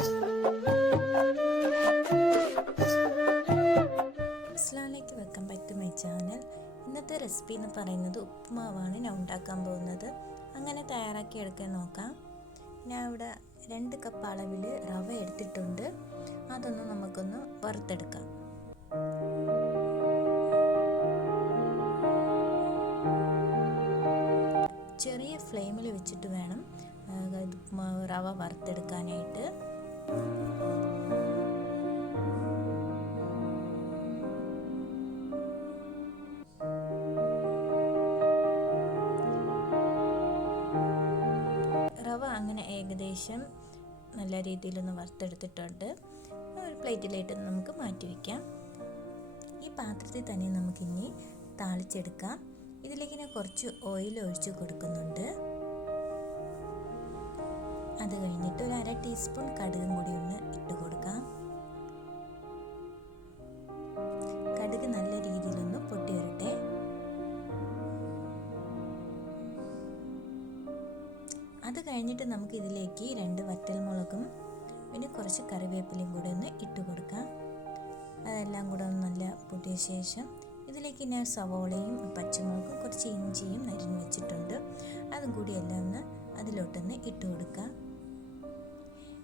അസ്സലാമു welcome back to my channel. ഇന്നത്തെ recipe എന്ന് പറയുന്നത് ഉപ്പുമാവാണ് ഞാൻ ഉണ്ടാക്കാൻ പോകുന്നത്. അങ്ങനെ തയ്യാറാക്കി എടുക്കാൻ നോക്കാം. ഞാൻ ഇവിടെ 2 കപ്പ് അളവിൽ റവ എടുത്തിട്ടുണ്ട്. അതൊന്ന് നമുക്കൊന്ന് വറുത്തെടുക്കാം. ചെറിയ ഫ്ലെയിമിൽ വെച്ചിട്ട് വേണം റവ വറുത്തെടുക്കാനായിട്ട്. റവ അങ്ങനെ ഏകദേശം നല്ല രീതിയിലൊന്ന് വറുത്തെടുത്തിട്ടുണ്ട്. ഒരു പ്ലേറ്റിലായിട്ട് നമുക്ക് മാറ്റി വയ്ക്കാം. ഈ പാത്രത്തിൽ തന്നെ നമുക്കിനി താളിച്ചെടുക്കാം. ഇതിലേക്ക് ഞാൻ കുറച്ച് ഓയിൽ ഒഴിച്ച് കൊടുക്കുന്നുണ്ട്. അത് കഴിഞ്ഞിട്ട് ഒരു 1/2 ടീസ്പൂൺ കടുകും കൂടി ഒന്ന് ഇട്ട് കൊടുക്കാം. കടുക് നല്ല രീതിയിലൊന്ന് പൊട്ടി വരട്ടെ. അത് കഴിഞ്ഞിട്ട് നമുക്ക് ഇതിലേക്ക് 2 വറ്റൽമുളകും പിന്നെ കുറച്ച് കറിവേപ്പിലയും കൂടി ഒന്ന് ഇട്ട് കൊടുക്കാം. അതെല്ലാം കൂടെ ഒന്ന് നല്ല പൊട്ടിയ ശേഷം ഇതിലേക്ക് ഞാൻ സവോളയും പച്ചമുളകും കുറച്ച് ഇഞ്ചിയും അരിഞ്ഞു വെച്ചിട്ടുണ്ട്. അതും കൂടി എല്ലാം ഒന്ന് അതിലോട്ടൊന്ന് ഇട്ട് കൊടുക്കാം.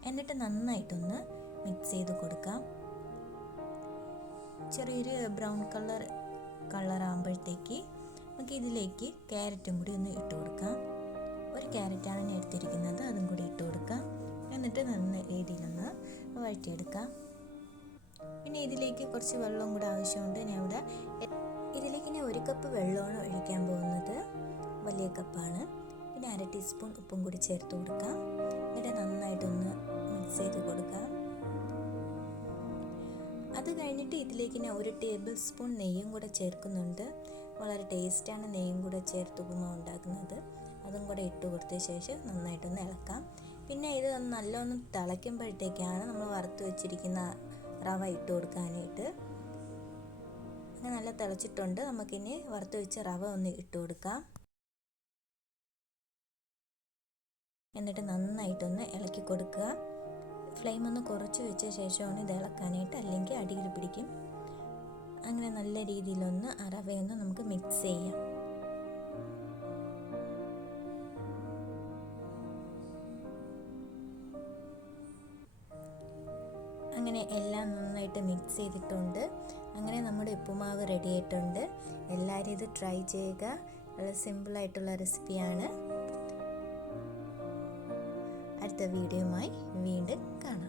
എന്നിട്ട് നന്നായിട്ടൊന്ന് മിക്സ് ചെയ്ത് കൊടുക്കാം. ചെറിയൊരു ബ്രൗൺ കളർ ആകുമ്പോഴത്തേക്ക് നമുക്ക് ഇതിലേക്ക് ക്യാരറ്റും കൂടി ഒന്ന് ഇട്ട് കൊടുക്കാം. ഒരു ക്യാരറ്റാണ് ഞാൻ എടുത്തിരിക്കുന്നത്, അതും കൂടി ഇട്ട് കൊടുക്കാം. എന്നിട്ട് നന്ന രീതിയിലൊന്ന് വഴറ്റിയെടുക്കാം. പിന്നെ ഇതിലേക്ക് കുറച്ച് വെള്ളവും കൂടെ ആവശ്യമുണ്ട്. ഇതിലേക്ക് ഞാൻ 1 കപ്പ് വെള്ളമാണ് ഒഴിക്കാൻ പോകുന്നത്, വലിയ കപ്പാണ്. പിന്നെ 1/2 ടീസ്പൂൺ ഉപ്പും കൂടി ചേർത്ത് കൊടുക്കാം. എന്നിട്ട് നന്നായിട്ടൊന്ന് മിക്സ് ചെയ്ത് കൊടുക്കാം. അത് കഴിഞ്ഞിട്ട് ഇതിലേക്ക് ഞാൻ 1 ടേബിൾ സ്പൂൺ നെയ്യും കൂടെ ചേർക്കുന്നുണ്ട്. വളരെ ടേസ്റ്റാണ് നെയ്യും കൂടെ ചേർത്ത് ഉപ്പുമാവ് ഉണ്ടാക്കുന്നത്. അതും കൂടെ ഇട്ട് കൊടുത്ത ശേഷം നന്നായിട്ടൊന്ന് ഇളക്കാം. പിന്നെ ഇത് നല്ലോണം തിളയ്ക്കുമ്പോഴത്തേക്കാണ് നമ്മൾ വറുത്ത് വെച്ചിരിക്കുന്ന റവ ഇട്ട് കൊടുക്കാനായിട്ട്. അങ്ങനെ നല്ല തിളച്ചിട്ടുണ്ട്. നമുക്കിനി വറുത്ത് വെച്ച റവ ഒന്ന് ഇട്ട് കൊടുക്കാം. എന്നിട്ട് നന്നായിട്ടൊന്ന് ഇളക്കി കൊടുക്കുക. ഫ്ലെയിം ഒന്ന് കുറച്ച് വെച്ച ശേഷമാണ് ഇത് ഇളക്കാനായിട്ട്, അല്ലെങ്കിൽ അടിയിൽ പിടിക്കും. അങ്ങനെ നല്ല രീതിയിലൊന്ന് ആ റവയൊന്ന് നമുക്ക് മിക്സ് ചെയ്യാം. അങ്ങനെ എല്ലാം നന്നായിട്ട് മിക്സ് ചെയ്തിട്ടുണ്ട്. അങ്ങനെ നമ്മുടെ ഉപ്പുമാവ് റെഡി ആയിട്ടുണ്ട്. എല്ലാവരും ഇത് ട്രൈ ചെയ്യുക. വളരെ സിമ്പിളായിട്ടുള്ള റെസിപ്പിയാണ്. അടുത്ത വീഡിയോയുമായി വീണ്ടും കാണാം.